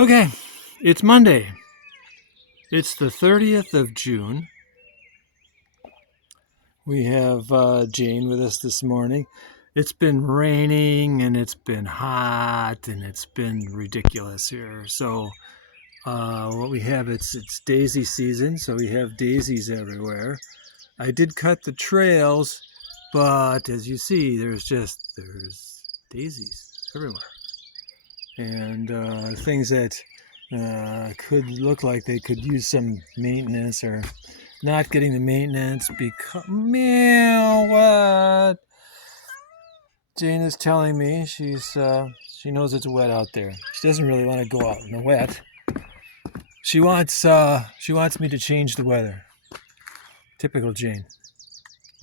Okay, it's Monday. It's the 30th of June. We have Jane with us this morning. It's been raining and it's been hot and it's been ridiculous here. So what we have, it's daisy season, so we have daisies everywhere. I did cut the trails, but as you see, there's daisies everywhere. And things that could look like they could use some maintenance or not getting the maintenance because what Jane is telling me, she knows it's wet out there. She doesn't really want to go out in the wet. She wants me to change the weather. Typical Jane.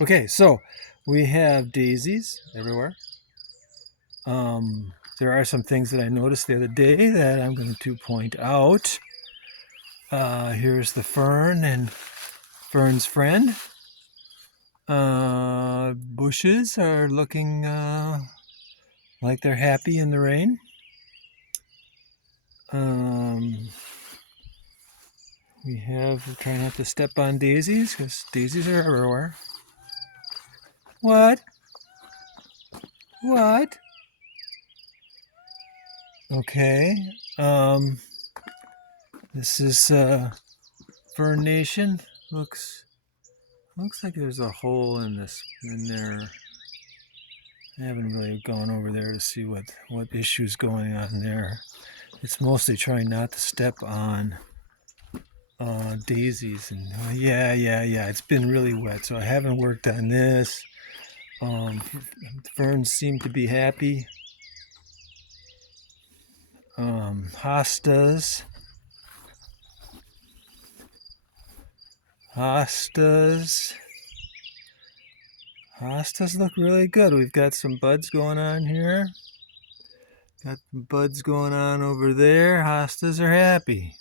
Okay, so we have daisies everywhere. There are some things that I noticed the other day that I'm going to point out. Here's the fern and fern's friend. Bushes are looking like they're happy in the rain. We try not to step on daisies because daisies are everywhere. What? What? Okay. This is Fern Nation. Looks like there's a hole in there. I haven't really gone over there to see what issue's going on there. It's mostly trying not to step on daisies and yeah. It's been really wet, so I haven't worked on this. Ferns seem to be happy. Hostas look really good. We've got some buds going on here. Got buds going on over there. Hostas are happy.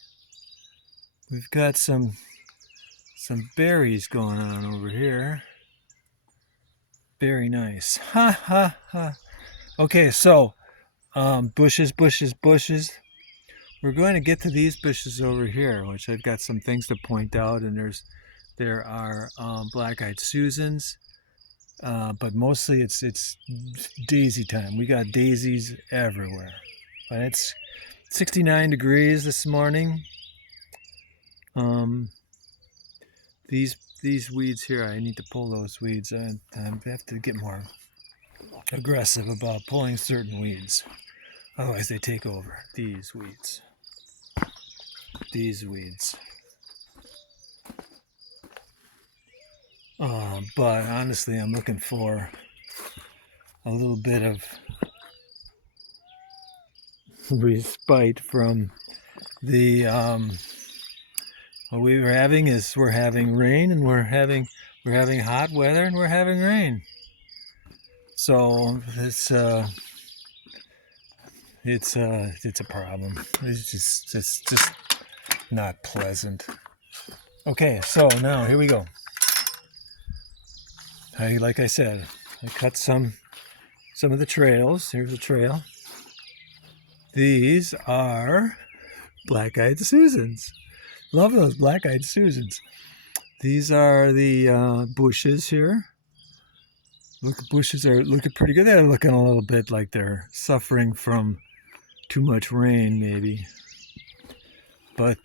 We've got some berries going on over here. Very nice. Ha ha ha. Okay, so bushes. We're going to get to these bushes over here, which I've got some things to point out. And there are black-eyed Susans, but mostly it's daisy time. We got daisies everywhere. But it's 69 degrees this morning. These weeds here, I need to pull those weeds. I have to get more aggressive about pulling certain weeds. Otherwise they take over. These weeds. But honestly, I'm looking for a little bit of respite from the what we were having is we're having rain and we're having hot weather and we're having rain. So it's a problem. It's just not pleasant. Okay, so now here we go. Like I said, I cut some of the trails. Here's a trail. These are black-eyed Susans. Love those black-eyed Susans. These are the bushes here. Look, the bushes are looking pretty good. They're looking a little bit like they're suffering from too much rain, maybe. But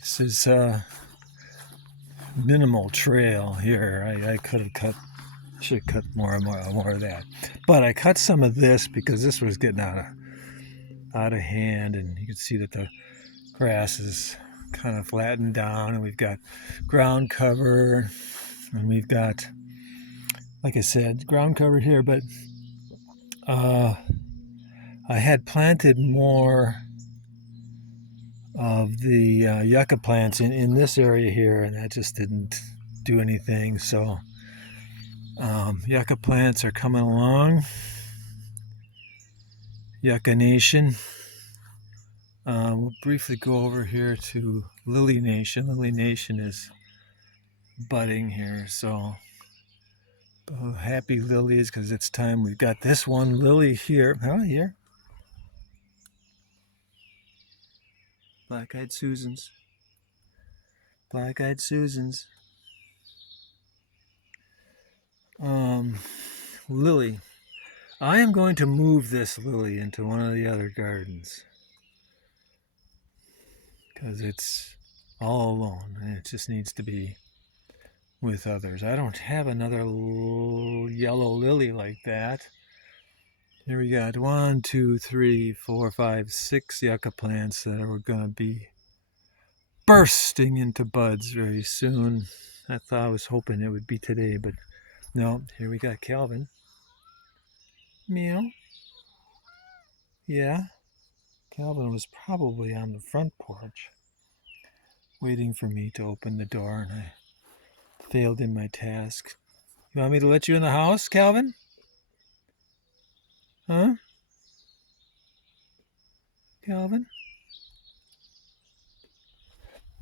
this is a minimal trail here. I should have cut more of that. But I cut some of this because this was getting out of hand, and you can see that the grass is kind of flattened down, and we've got ground cover, and we've got, like I said, ground cover here. But I had planted more of the yucca plants in this area here, and that just didn't do anything. So yucca plants are coming along. Yucca Nation. We'll briefly go over here to Lily Nation. Lily Nation is budding here, so happy lilies because it's time. We've got this one lily here. Black-eyed Susans. Black-eyed Susans. Lily. I am going to move this lily into one of the other gardens because it's all alone and it just needs to be with others. I don't have another yellow lily like that. Here we got 1, 2, 3, 4, 5, 6 yucca plants that are going to be bursting into buds very soon. I was hoping it would be today, but no. Here we got Calvin. Meow. Yeah. Calvin was probably on the front porch waiting for me to open the door, and I failed in my task. You want me to let you in the house, Calvin? Huh? Calvin?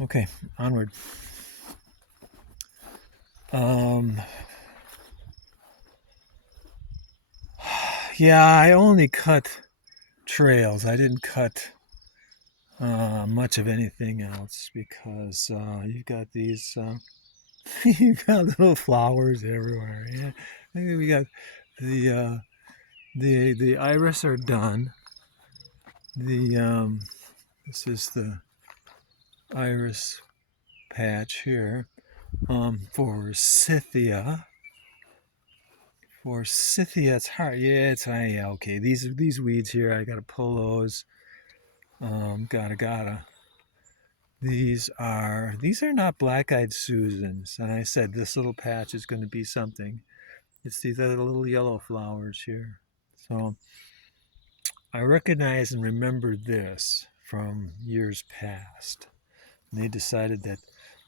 Okay, onward. Yeah, I only cut trails. I didn't cut much of anything else because you've got these you've got little flowers everywhere. Yeah, I think we got the iris are done. This is the iris patch here. Forsythia. Forsythia, it's hard. Yeah, yeah, okay. These weeds here, I gotta pull those. Gotta. These are not black-eyed Susans, and I said this little patch is going to be something. It's these other little yellow flowers here. So I recognize and remember this from years past. And they decided that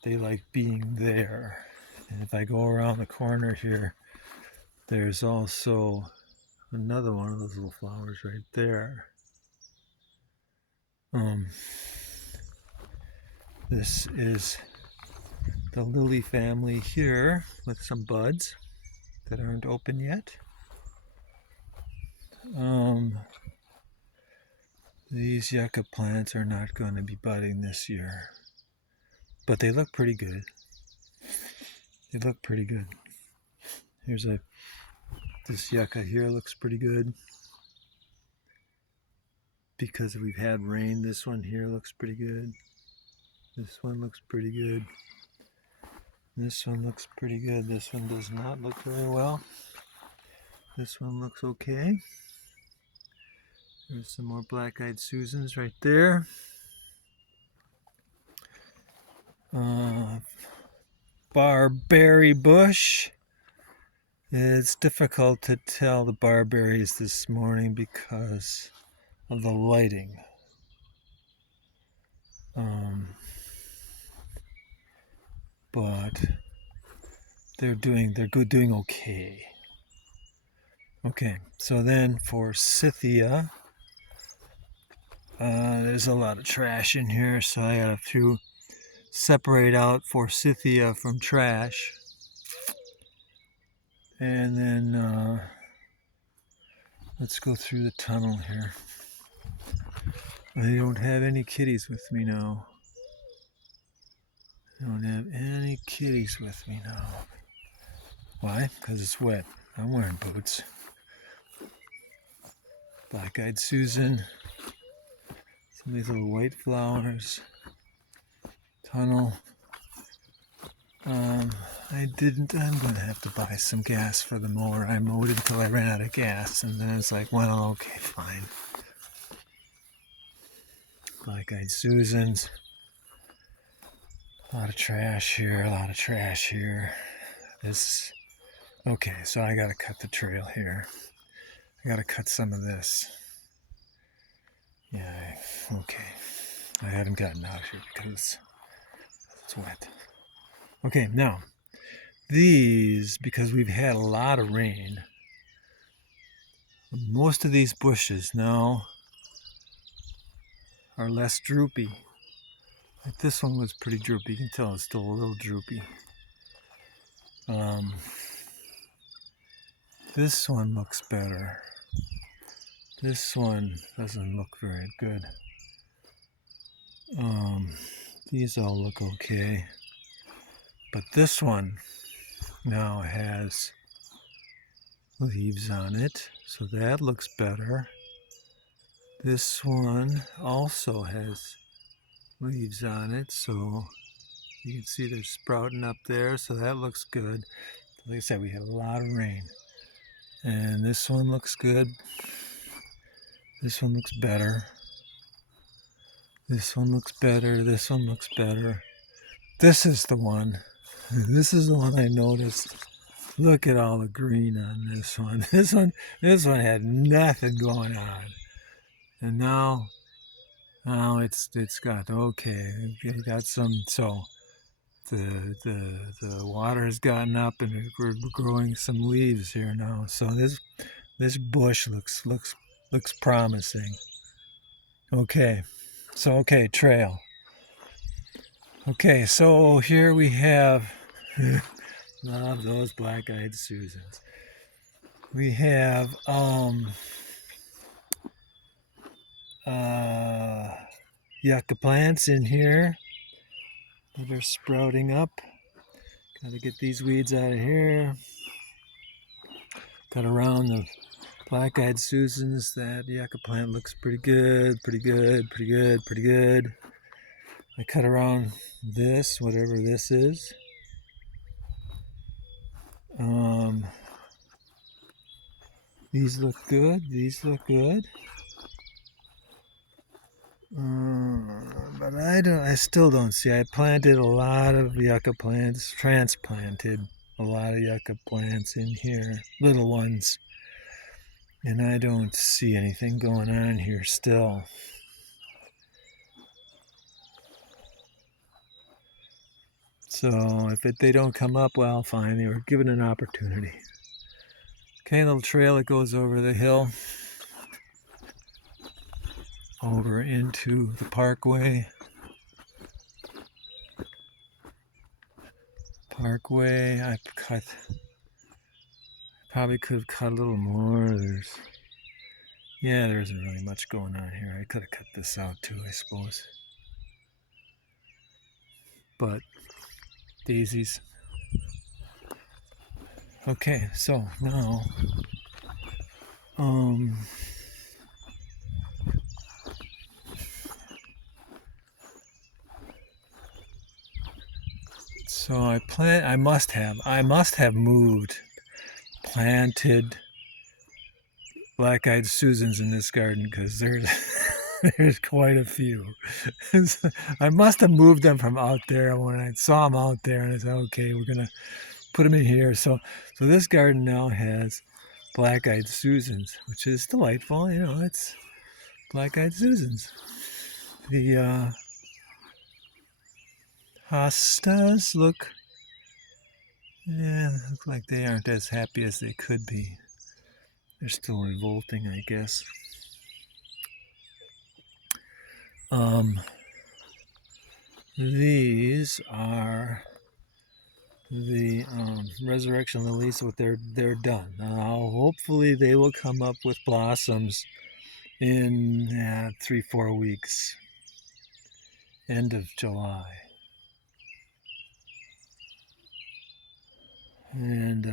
they like being there. And if I go around the corner here, there's also another one of those little flowers right there. This is the lily family here with some buds that aren't open yet. These yucca plants are not going to be budding this year, but they look pretty good. They look pretty good. This yucca here looks pretty good because we've had rain. This one here looks pretty good. This one looks pretty good. This one looks pretty good. This one does not look very well. This one looks okay. There's some more black-eyed Susans right there. Barberry bush. It's difficult to tell the barberries this morning because of the lighting. But they're doing okay. Okay, so then Forsythia, there's a lot of trash in here, so I have to separate out Forsythia from trash. And then let's go through the tunnel here. I don't have any kitties with me now. I don't have any kitties with me now. Why? Because it's wet. I'm wearing boots. Black-eyed Susan. Some of these little white flowers. Tunnel. I'm going to have to buy some gas for the mower. I mowed until I ran out of gas, and then it's like, well, okay, fine. Black-eyed Susans. A lot of trash here, Okay, so I gotta cut the trail here. I gotta cut some of this. Yeah, okay. I haven't gotten out here because it's wet. Okay, now, these, because we've had a lot of rain, most of these bushes now are less droopy. Like this one was pretty droopy. You can tell it's still a little droopy. This one looks better. This one doesn't look very good. These all look okay, but this one now has leaves on it, so that looks better. This one also has leaves on it, so you can see they're sprouting up there, so that looks good. Like I said, we had a lot of rain. And this one looks good. This one looks better. This one looks better. This one looks better. This is the one. This is the one I noticed. Look at all the green on this one. This one had nothing going on. And now it's got okay. It got some. So the water has gotten up and we're growing some leaves here now. So this bush looks promising. Okay. So okay, trail. Okay, so here we have love those black-eyed Susans. We have yucca plants in here that are sprouting up. Gotta get these weeds out of here. Cut around the black-eyed Susans. That yucca plant looks pretty good, pretty good, pretty good, pretty good. I cut around this, whatever this is. These look good. These look good. But I still don't see. I planted a lot of yucca plants, transplanted a lot of yucca plants in here, little ones. And I don't see anything going on here still. So if they don't come up, well, fine. They were given an opportunity. Okay, little trail that goes over the hill, over into the parkway. I probably could have cut a little more. There isn't really much going on here. I could have cut this out too, I suppose. But daisies. Okay, so now so I must have planted black-eyed Susans in this garden because there's quite a few. I must have moved them from out there when I saw them out there, and I said, okay, we're gonna put them in here. So this garden now has black-eyed Susans, which is delightful. You know, it's black-eyed Susans. The hostas look like they aren't as happy as they could be. They're still revolting, I guess. These are the resurrection lilies. What they're done now. Hopefully, they will come up with blossoms in 3-4 weeks, end of July. And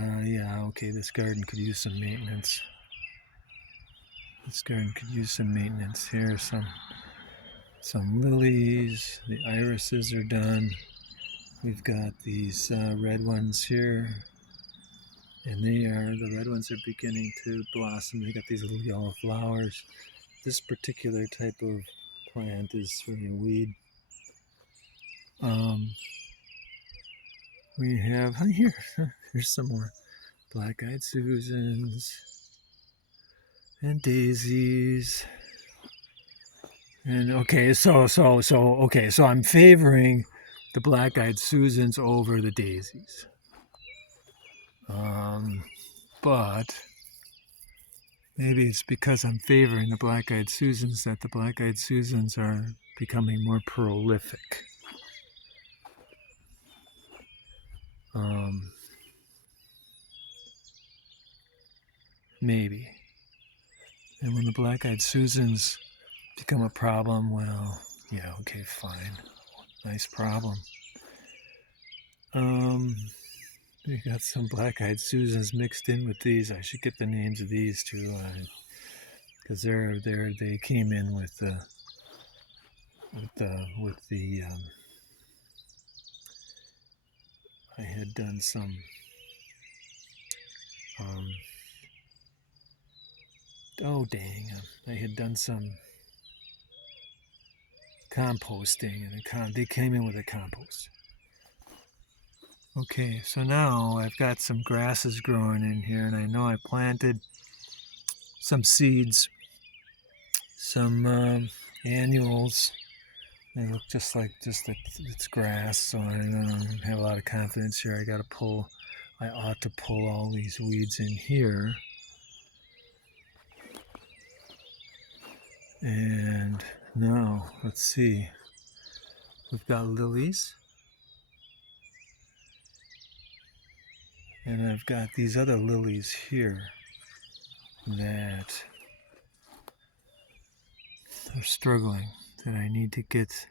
okay, this garden could use some maintenance. Here, some lilies. The irises are done. We've got these red ones here, and the red ones are beginning to blossom. They got these little yellow flowers. This particular type of plant is really a weed. We have here's some more black-eyed Susans and daisies. And okay, so I'm favoring the black-eyed Susans over the daisies. But maybe it's because I'm favoring the black-eyed Susans that the black-eyed Susans are becoming more prolific. Maybe. And when the black-eyed Susans become a problem, well, Yeah, okay, fine. Nice problem. We got some black-eyed Susans mixed in with these. I should get the names of these too, because they came in with the I had done some oh dang, I had done some composting, and they came in with a compost. Okay, so now I've got some grasses growing in here, and I know I planted some seeds, some annuals. They look just like it's grass, so I don't have a lot of confidence here. I ought to pull all these weeds in here. And now, let's see. We've got lilies. And I've got these other lilies here that are struggling, that I need to get.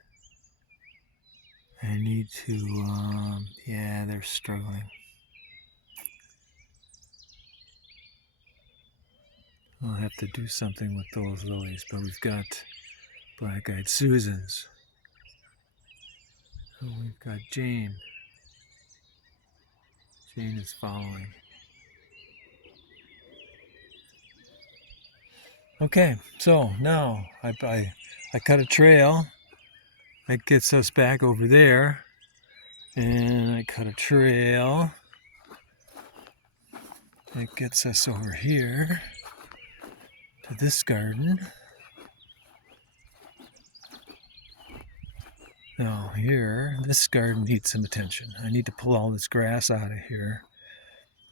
Yeah, they're struggling. I'll have to do something with those lilies, but we've got black-eyed Susans. And we've got Jane. Jane is following. Okay, so now I cut a trail that gets us back over there, and I cut a trail that gets us over here to this garden. Now here, this garden needs some attention. I need to pull all this grass out of here,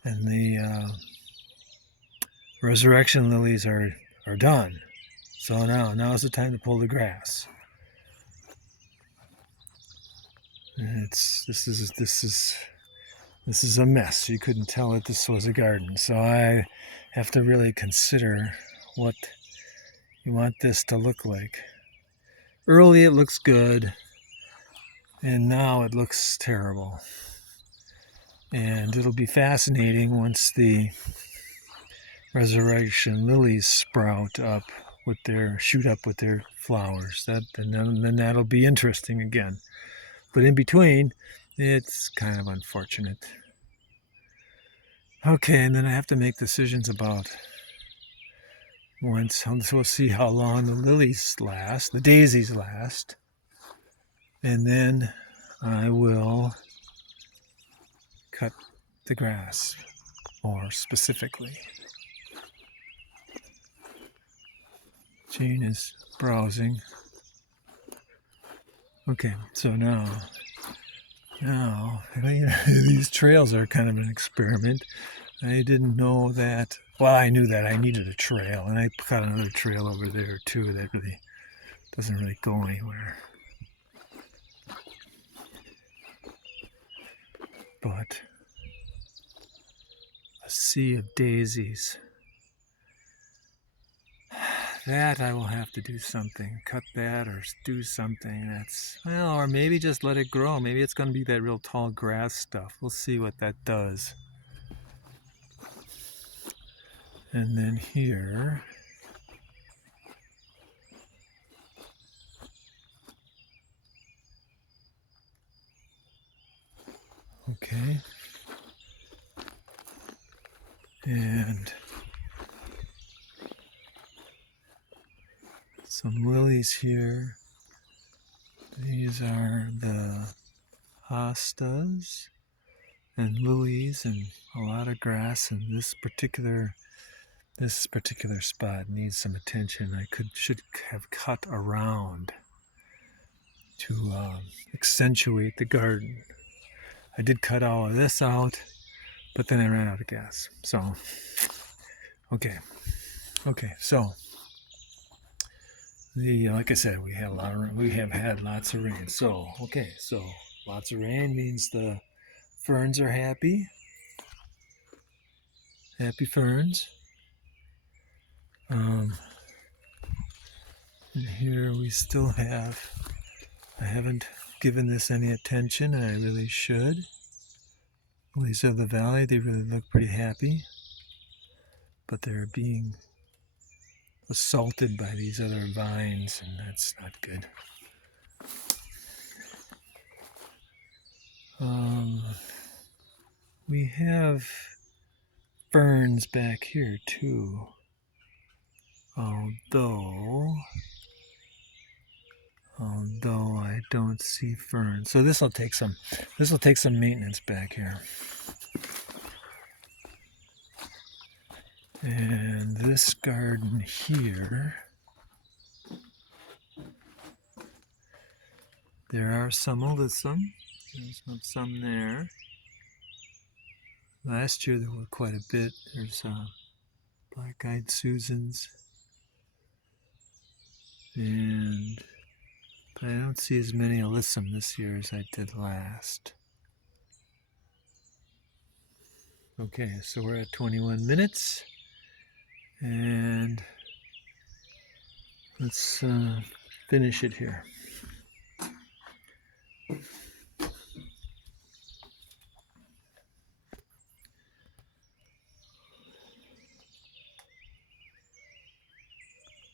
and the resurrection lilies are done. So now's the time to pull the grass. This is a mess. You couldn't tell that this was a garden. So I have to really consider what you want this to look like. Early it looks good, and now it looks terrible. And it'll be fascinating once the resurrection lilies shoot up with their flowers. Then that'll be interesting again. But in between, it's kind of unfortunate. Okay, and then I have to make decisions about we'll see how long the lilies last, the daisies last, and then I will cut the grass more specifically. Jane is browsing. Okay, so now these trails are kind of an experiment. I didn't know that. Well, I knew that I needed a trail, and I got another trail over there too that really doesn't really go anywhere. But a sea of daisies. That I will have to do something. Cut that or do something or maybe just let it grow. Maybe it's going to be that real tall grass stuff. We'll see what that does. And then here, okay, and some lilies here. These are the hostas and lilies and a lot of grass, and this particular spot needs some attention. I should have cut around to accentuate the garden. I did cut all of this out, but then I ran out of gas. So, okay. So, like I said, we have had lots of rain. So, okay. So, lots of rain means the ferns are happy. Happy ferns. And here we still have I haven't given this any attention, and I really should. Lilies of the valley, they really look pretty happy, but they're being assaulted by these other vines, and that's not good. We have ferns back here too, although I don't see ferns. So this will take some maintenance back here. And this garden here, there are some alyssum. There's some there. Last year there were quite a bit. There's black-eyed Susans. But I don't see as many alyssum this year as I did last. Okay, so we're at 21 minutes. And let's finish it here.